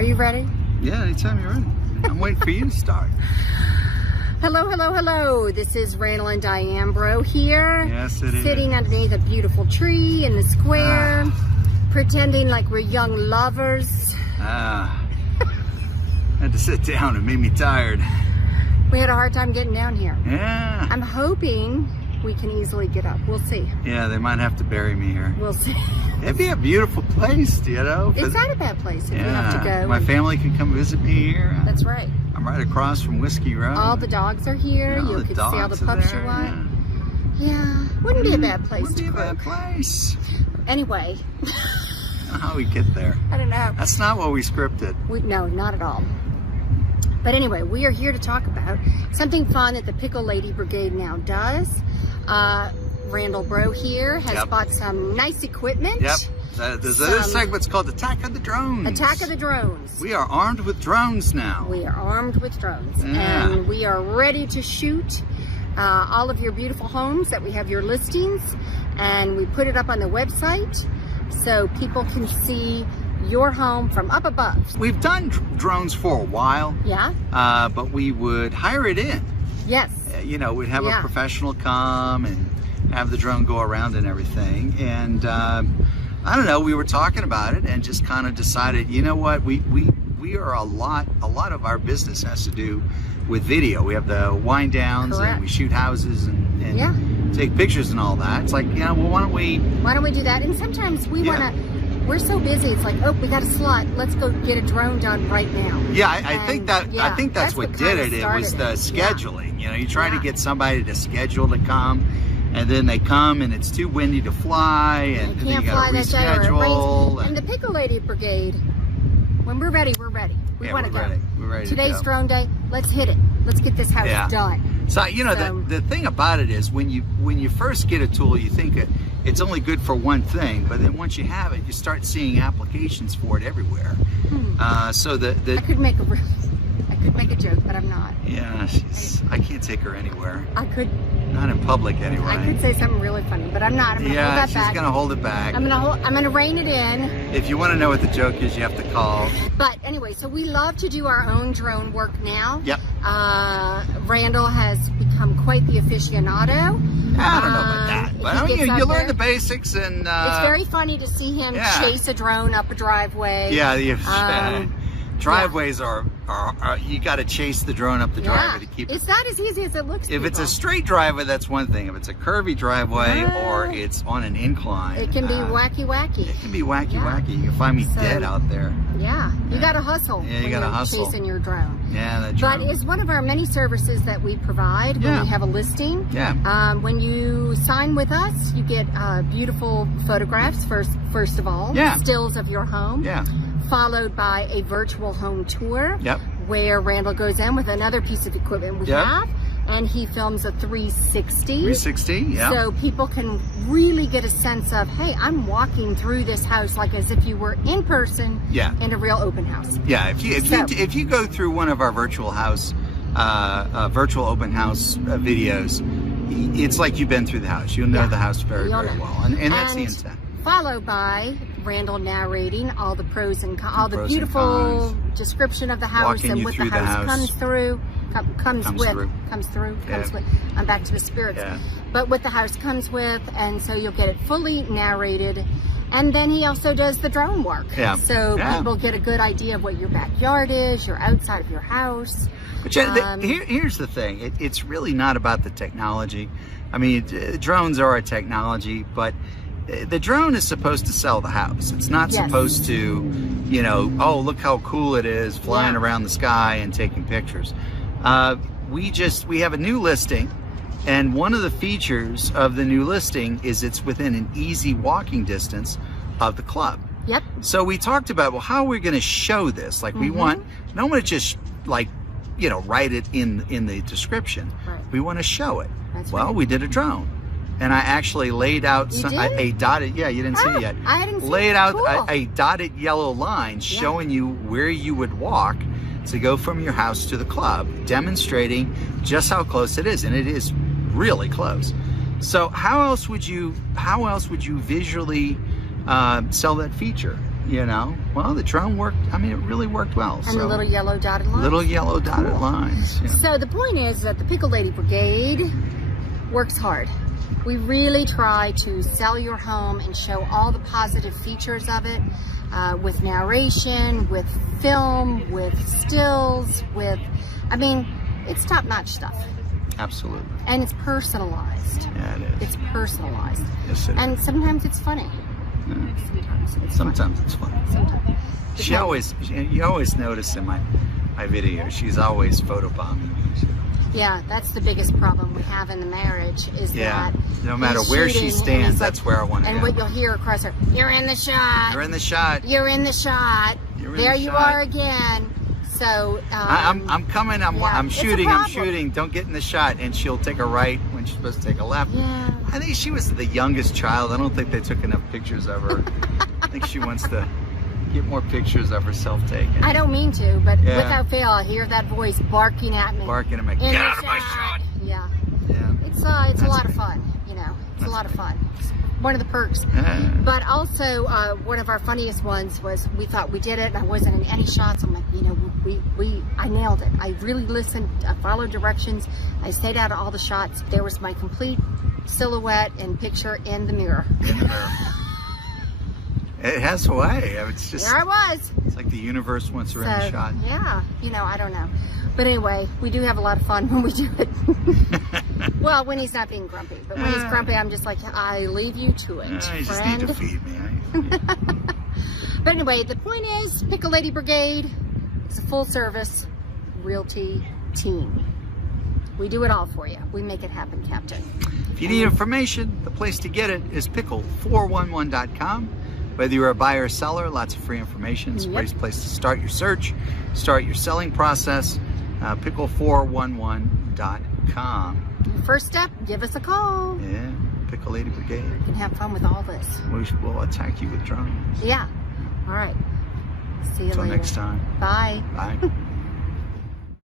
Are you ready? Yeah, anytime you're ready. I'm waiting for you to start. Hello, hello, hello. This is Randall and Diane Bro here. Yes, it is. Sitting underneath a beautiful tree in the square, pretending like we're young lovers. I had to sit down. It made me tired. We had a hard time getting down here. Yeah. I'm hoping we can easily get up. We'll see. Yeah, they might have to bury me here. We'll see. It'd be a beautiful place, you know? It's not a bad place if yeah, you have to go. My family can come visit me here. That's right. I'm right across from Whiskey Road. All the dogs are here. Yeah, You can see all the pups you want. Yeah. Wouldn't be a bad place Wouldn't to be a cook. bad place. Anyway. I don't know how we get there. I don't know. That's not what we scripted. No, not at all. But anyway, we are here to talk about something fun that the Pickle Lady Brigade now does. Randall Bro here has bought some nice equipment. Yep. This segment's called Attack of the Drones. Attack of the Drones. We are armed with drones now. We are armed with drones. Yeah. And we are ready to shoot all of your beautiful homes that we have your listings. And we put it up on the website so people can see your home from up above. We've done drones for a while. Yeah. But we would hire it in. Yes. You know, we'd have a professional come and have the drone go around and everything. And I don't know, we were talking about it and just kind of decided, you know what, we are a lot of our business has to do with video. We have the wind downs. Correct. And we shoot houses and take pictures and all that. It's like, you know, well, why don't we do that? And sometimes we want to, we're so busy, it's like, oh, we got a slot, let's go get a drone done right now. Yeah, I think that's what did it. It was the scheduling. You know, you try to get somebody to schedule to come, and then they come and it's too windy to fly, and then you got to reschedule. And the Pickle Lady Brigade, when we're ready, we're ready. We want to go. We're ready. Today's drone day. Let's hit it. Let's get this house done. So you know, the thing about it is when you first get a tool, you think it's only good for one thing, but then once you have it, you start seeing applications for it everywhere. So I could make a joke, but I'm not. Yeah, I can't take her anywhere. I could. Not in public anyway. I could say something really funny, but I'm not. I'm gonna hold that back. She's gonna hold it back. I'm gonna rein it in. If you want to know what the joke is, you have to call. But anyway, so we love to do our own drone work now. Yep. Randall has become quite the aficionado. I don't know about that, but you learn the basics, and it's very funny to see him chase a drone up a driveway. Yeah, driveways are you got to chase the drone up the driveway to keep it. It's not as easy as it looks. If it's a straight driveway, that's one thing. If it's a curvy driveway or it's on an incline, it can be wacky. It can be wacky. You can find me dead out there. Yeah, you got to hustle. Yeah, you got to hustle chasing your drone. Yeah, that drone. But it's one of our many services that we provide when we have a listing. Yeah. When you sign with us, you get beautiful photographs first of all. Yeah. Stills of your home. Yeah. Followed by a virtual home tour. Yep. Where Randall goes in with another piece of equipment we have, and he films a 360. 360, yeah. So people can really get a sense of, hey, I'm walking through this house like as if you were in person in a real open house. Yeah, if you go through one of our virtual open house videos, it's like you've been through the house. You'll know the house very well, and that's the intent. Followed by Randall narrating all the pros and cons, all the beautiful description of the house and what the house comes through. I'm back to the spirits. But what the house comes with, and so you'll get it fully narrated. And then he also does the drone work. So people get a good idea of what your backyard is, your outside of your house. But here's the thing. It's really not about the technology. I mean, drones are a technology, but the drone is supposed to sell the house. It's not supposed to, you know, oh, look how cool it is flying around the sky and taking pictures. We have a new listing, and one of the features of the new listing is it's within an easy walking distance of the club. Yep. So we talked about, well, how are we going to show this? Like we want, don't want to just like, you know, write it in the description. Right. We want to show it. That's right. We did a drone. And I actually laid out a dotted, you didn't see it yet. I didn't see it. Laid out a dotted yellow line showing you where you would walk to go from your house to the club, demonstrating just how close it is. And it is really close. So how else would you visually sell that feature? you know, well, the drone worked. I mean, it really worked well. And the little yellow dotted lines. Little yellow dotted lines. Yeah. So the point is that the Pickle Lady Brigade works hard. We really try to sell your home and show all the positive features of it, with narration, with film, with stills, I mean, it's top-notch stuff. Absolutely. And it's personalized. Yeah, it is. It's personalized. Yes, it is. And sometimes it's funny. Yeah. Sometimes it's funny. Sometimes. You always notice in my videos, she's always photobombing me. Yeah, that's the biggest problem we have in the marriage is that no matter where she stands, that's where I want to go. And what you'll hear across her, you're in the shot. You're in the shot. You're in the shot. There you are again. So I'm coming. I'm shooting. Don't get in the shot. And she'll take a right when she's supposed to take a left. Yeah. I think she was the youngest child. I don't think they took enough pictures of her. I think she wants to get more pictures of herself taken. I don't mean to, but without fail, I hear that voice barking at me. Barking at me. Get out of my shot. Yeah. It's a lot of fun. You know, it's a lot of fun. It's one of the perks. But also, one of our funniest ones was we thought we did it, and I wasn't in any shots. I'm like, you know, I nailed it. I really listened. I followed directions. I stayed out of all the shots. There was my complete silhouette and picture in the mirror. In the mirror. It has a way. It's just. There I was. It's like the universe wants her in the shot. Yeah, you know, I don't know. But anyway, we do have a lot of fun when we do it. Well, when he's not being grumpy. But when he's grumpy, I'm just like, I leave you to it, I just need to feed me. But anyway, the point is, Pickle Lady Brigade, it's a full-service realty team. We do it all for you. We make it happen, Captain. If you need information, the place to get it is pickle411.com. Whether you're a buyer or seller, lots of free information. It's a great place to start your search, start your selling process. Pickle411.com. First step, give us a call. Yeah, Pickle Lady Brigade. You can have fun with all this. We'll attack you with drones. Yeah. All right. See you later. Until next time. Bye. Bye.